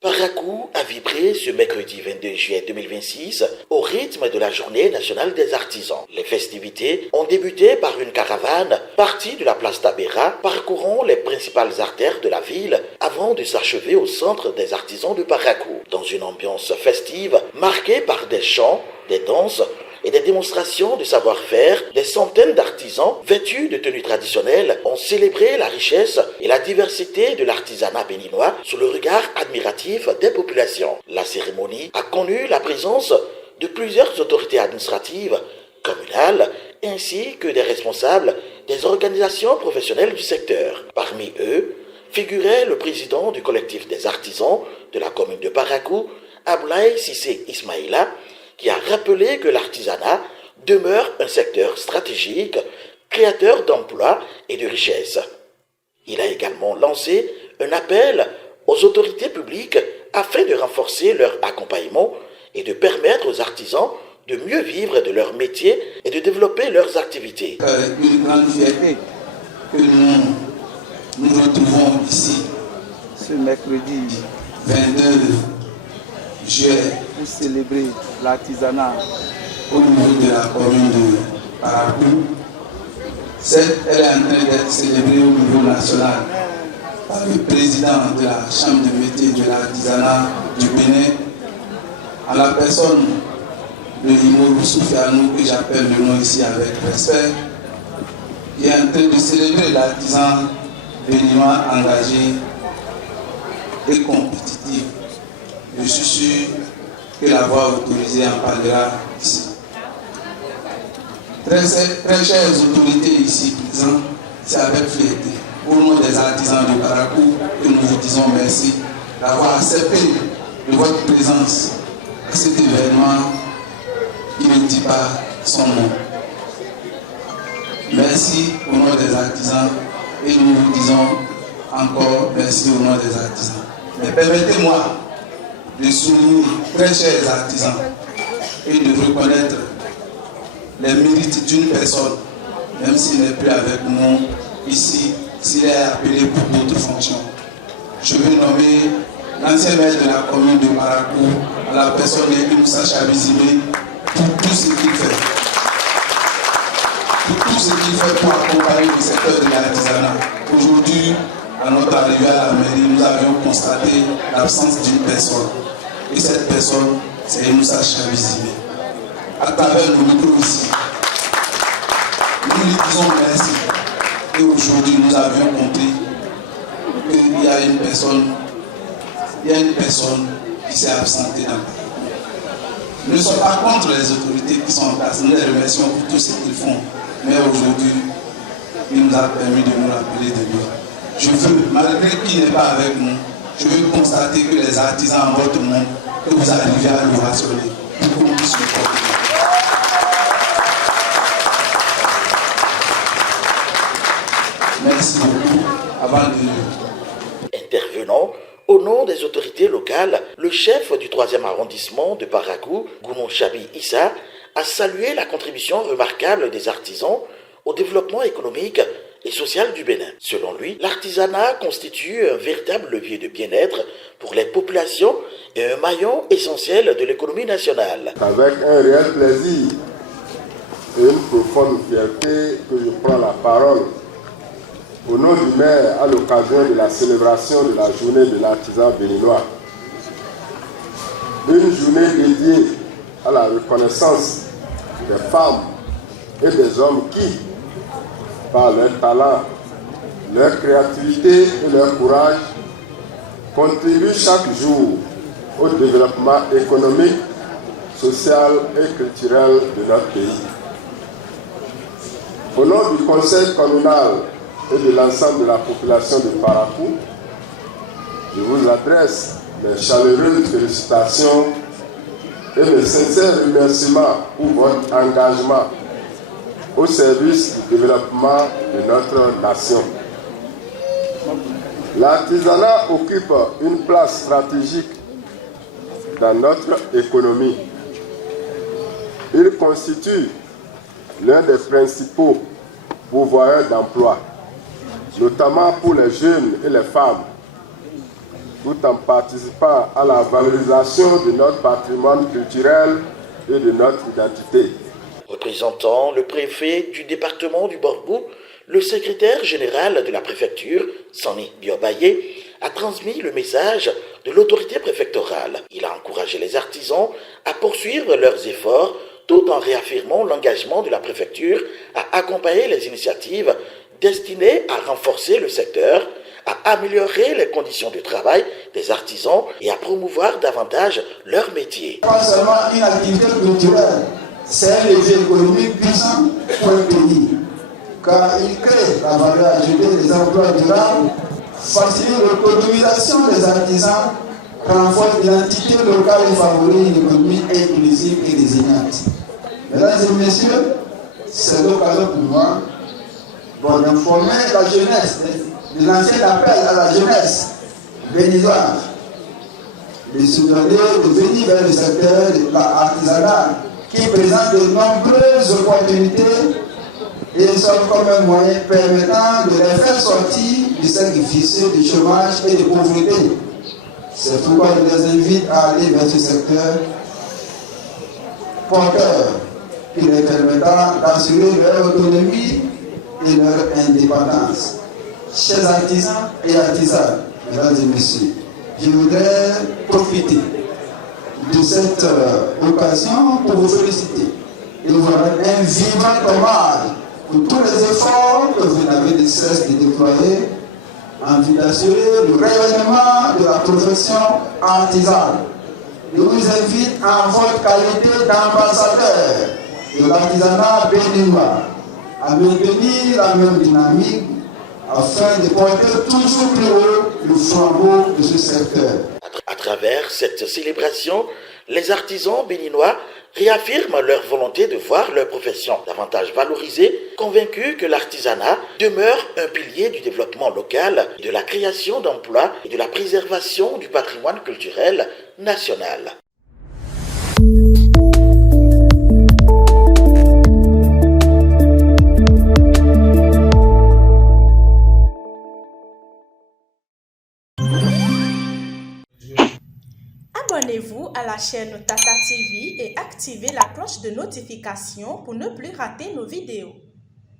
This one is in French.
Parakou a vibré ce mercredi 22 juillet 2026 au rythme de la Journée nationale des artisans. Les festivités ont débuté par une caravane partie de la place Tabera parcourant les principales artères de la ville avant de s'achever au centre des artisans de Parakou. Dans une ambiance festive marquée par des chants, des danses et des démonstrations de savoir-faire, des centaines d'artisans vêtus de tenues traditionnelles ont célébré la richesse et la diversité de l'artisanat béninois sous le regard admiratif des populations. La cérémonie a connu la présence de plusieurs autorités administratives, communales, ainsi que des responsables des organisations professionnelles du secteur. Parmi eux, figurait le président du collectif des artisans de la commune de Parakou, Ablaye Sissé Ismaïla, qui a rappelé que l'artisanat demeure un secteur stratégique, créateur d'emplois et de richesses. Il a également lancé un appel aux autorités publiques afin de renforcer leur accompagnement et de permettre aux artisans de mieux vivre de leur métier et de développer leurs activités. Une grande fierté que nous retrouvons ici ce mercredi 22 juillet pour célébrer l'artisanat au niveau de la commune de Parakou. Elle est en train d'être célébrée au niveau national par le président de la Chambre de métiers de l'artisanat du Bénin, à la personne de Imourou Soufianou, que j'appelle le nom ici avec respect, qui est en train de célébrer l'artisan béninois engagé et compétitif. Je suis sûr que la voix autorisée en parlera ici. Très chères autorités ici présentes, c'est avec fierté, au nom des artisans de Parakou, que nous vous disons merci d'avoir accepté de votre présence à cet événement qui ne dit pas son nom. Merci au nom des artisans et nous vous disons encore merci au nom des artisans. Mais permettez-moi de souligner, très chers artisans, et de reconnaître les mérites d'une personne, même s'il n'est plus avec nous ici, s'il est appelé pour d'autres fonctions. Je veux nommer l'ancien maire de la commune de Parakou, à la personne de Moussa Chabizimé, pour tout ce qu'il fait. Pour tout ce qu'il fait pour accompagner le secteur de l'artisanat. Aujourd'hui, à notre arrivée à la mairie, nous avions constaté l'absence d'une personne. Et cette personne, c'est Moussa Chabizimé. À travers nos micros ici, nous lui disons merci. Et aujourd'hui, nous avions compris qu'il y a une personne qui s'est absentée dans le pays. Nous ne sommes pas contre les autorités qui sont en place. Nous les remercions pour tout ce qu'ils font. Mais aujourd'hui, il nous a permis de nous rappeler de lui. Je veux, malgré qu'il n'est pas avec nous, je veux constater que les artisans en votre nom, que vous arrivez à le rationner pour qu'on puisse le porter. Merci beaucoup. Avant de... Intervenant au nom des autorités locales, le chef du 3e arrondissement de Parakou, Gounon Chabi Issa, a salué la contribution remarquable des artisans au développement économique et social du Bénin. Selon lui, l'artisanat constitue un véritable levier de bien-être pour les populations et un maillon essentiel de l'économie nationale. Avec un réel plaisir et une profonde fierté que je prends la parole au nom du maire à l'occasion de la célébration de la journée de l'artisan béninois. Une journée dédiée à la reconnaissance des femmes et des hommes qui, par leur talent, leur créativité et leur courage, contribuent chaque jour au développement économique, social et culturel de notre pays. Au nom du conseil communal et de l'ensemble de la population de Parakou, je vous adresse mes chaleureuses félicitations et mes sincères remerciements pour votre engagement au service du développement de notre nation. L'artisanat occupe une place stratégique dans notre économie. Il constitue l'un des principaux pourvoyeurs d'emploi, notamment pour les jeunes et les femmes, tout en participant à la valorisation de notre patrimoine culturel et de notre identité. Représentant le préfet du département du Borgou, le secrétaire général de la préfecture, Sani Biobaye, a transmis le message de l'autorité préfectorale. Il a encouragé les artisans à poursuivre leurs efforts tout en réaffirmant l'engagement de la préfecture à accompagner les initiatives destinées à renforcer le secteur, à améliorer les conditions de travail des artisans et à promouvoir davantage leur métier. Pas seulement une activité culturelle, c'est un levier économique puissant pour un pays, car il crée la valeur ajoutée des emplois durables, facilite l'autonomisation des artisans, renforce l'identité locale et favorise une économie inclusive et résiliente. Mesdames et messieurs, c'est l'occasion pour moi d'informer la jeunesse, de lancer l'appel à la jeunesse béninoise, de se donner, de venir vers le secteur de l'artisanat qui présente de nombreuses opportunités et sont comme un moyen permettant de les faire sortir du cercle vicieux du chômage et de pauvreté. C'est pourquoi je les invite à aller vers ce secteur porteur qui les permettra d'assurer leur autonomie et leur indépendance. Chers artisans et artisanes, mesdames et messieurs, je voudrais profiter de cette occasion pour vous féliciter et vous rendre un vivant hommage pour tous les efforts que vous n'avez de cesse de déployer en vue d'assurer le rayonnement de la profession artisane. Je vous invite en votre qualité d'ambassadeur de l'artisanat béninois à maintenir la même dynamique afin de porter toujours plus haut le flambeau de ce secteur. À travers cette célébration, les artisans béninois réaffirment leur volonté de voir leur profession davantage valorisée, convaincus que l'artisanat demeure un pilier du développement local, de la création d'emplois et de la préservation du patrimoine culturel national. Abonnez-vous à la chaîne Tata TV et activez la cloche de notification pour ne plus rater nos vidéos.